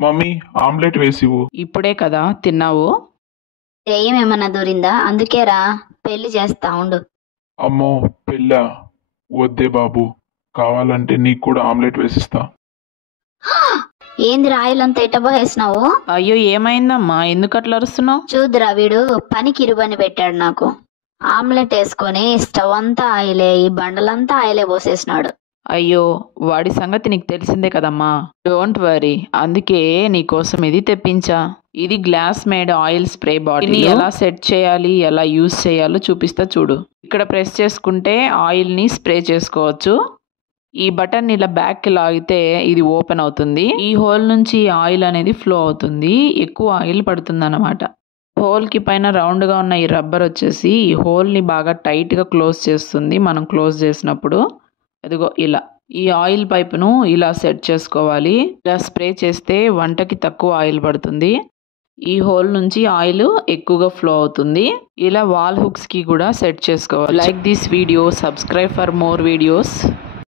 Mummy omelette వేసివు. ఇప్పుడే కదా తిన్నావు. దెయ్యం ఏమన్నా దూరిందా? అందుకేరా పెళ్లి చేస్తా ఉండు. అమ్మో పెళ్ళా? వద్దే బాబు, కావాలంటే నీకు కూడా ఆమ్లెట్ వేసిస్తా. ఏంది రాయిలంతా ఇట్టబోసేసినావు? అయ్యో ఏమైందమ్మా, ఎందుకు అట్లా అరుస్తున్నావు? చూద్దురా వీడు పనికి ఇరుబని పెట్టాడు నాకు. ఆమ్లెట్ వేసుకొని స్టవ్ అంతా ఆయిలే, ఈ బండలంతా ఆయిలే పోసేసినాడు. అయ్యో వాడి సంగతి నీకు తెలిసిందే కదమ్మా. డోంట్ వరీ, అందుకే నీకోసం ఇది తెప్పించా. ఇది glass made oil spray bottle. ఎలా సెట్ చేయాలి, ఎలా యూజ్ చేయాలో చూపిస్తా చూడు. ఇక్కడ ప్రెస్ చేసుకుంటే ఆయిల్ ని స్ప్రే చేసుకోవచ్చు. ఈ బటన్ ఇలా బ్యాక్ లాగితే ఇది ఓపెన్ అవుతుంది. ఈ హోల్ నుంచి ఆయిల్ అనేది ఫ్లో అవుతుంది. ఎక్కువ ఆయిల్ పడుతుంది అన్నమాట. హోల్ కి పైన రౌండ్ గా ఉన్న ఈ రబ్బర్ వచ్చేసి ఈ హోల్ ని బాగా టైట్ గా క్లోజ్ చేస్తుంది. మనం క్లోజ్ చేసినప్పుడు అదిగో ఇలా ఈ ఆయిల్ పైపును ఇలా సెట్ చేసుకోవాలి. ఇలా స్ప్రే చేస్తే వంటకి తక్కువ ఆయిల్ పడుతుంది. ఈ హోల్ నుంచి ఆయిల్ ఎక్కువగా ఫ్లో అవుతుంది. ఇలా వాల్ హుక్స్ కి కూడా సెట్ చేసుకోవాలి. Like this video, subscribe for more videos.